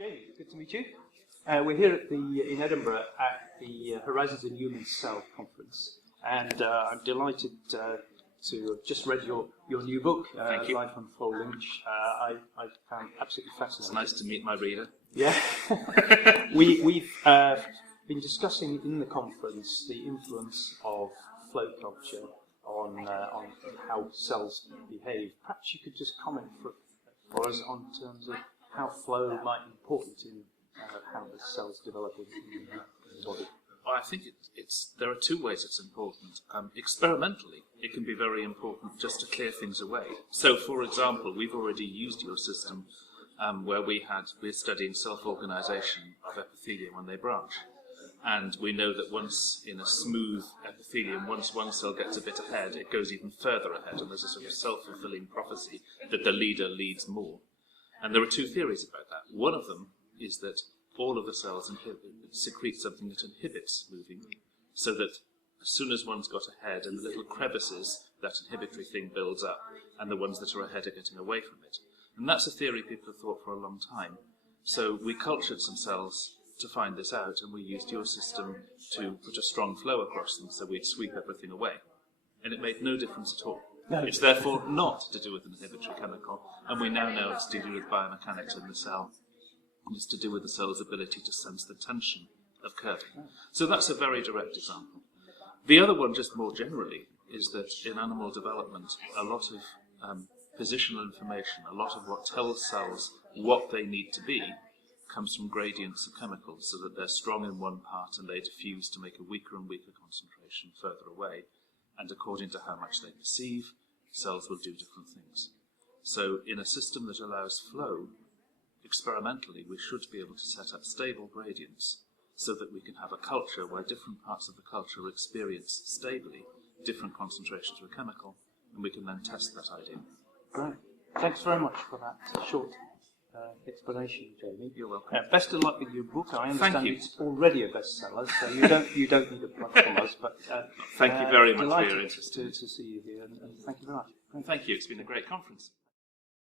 Jamie, good to meet you. We're here in Edinburgh at the Horizons in Human Cell conference, and I'm delighted to have just read your new book, Life Unfolding, which I found absolutely fascinating. It's nice to meet my reader. Yeah. We've been discussing in the conference the influence of flow culture on how cells behave. Perhaps you could just comment for us on terms of how flow might be important in how the cells develop in the body. Well, I think there are two ways it's important. Experimentally, it can be very important just to clear things away. So, for example, we've already used your system where we're studying self-organisation of epithelium when they branch. And we know that once in a smooth epithelium, once one cell gets a bit ahead, it goes even further ahead, and there's a sort of self-fulfilling prophecy that the leader leads more. And there are two theories about that. One of them is that all of the cells secrete something that inhibits moving, so that as soon as one's got ahead, in the little crevices, that inhibitory thing builds up, and the ones that are ahead are getting away from it. And that's a theory people have thought for a long time. So we cultured some cells to find this out, and we used your system to put a strong flow across them, so we'd sweep everything away. And it made no difference at all. No. It's therefore not to do with an inhibitory chemical, and we now know it's to do with biomechanics in the cell. It's to do with the cell's ability to sense the tension of curving. So that's a very direct example. The other one, just more generally, is that in animal development, a lot of positional information, a lot of what tells cells what they need to be, comes from gradients of chemicals, so that they're strong in one part and they diffuse to make a weaker and weaker concentration further away. And according to how much they perceive, cells will do different things. So in a system that allows flow, experimentally, we should be able to set up stable gradients so that we can have a culture where different parts of the culture experience stably different concentrations of a chemical, and we can then test that idea. Great. Thanks very much for that short explanation, Jamie. You're welcome. Best of luck with your book. I understand Thank you. It's already a bestseller, so you don't need a plug from us. But thank you very much for your interest. To see you here, and thank you very much. Thank you. It's been a great conference.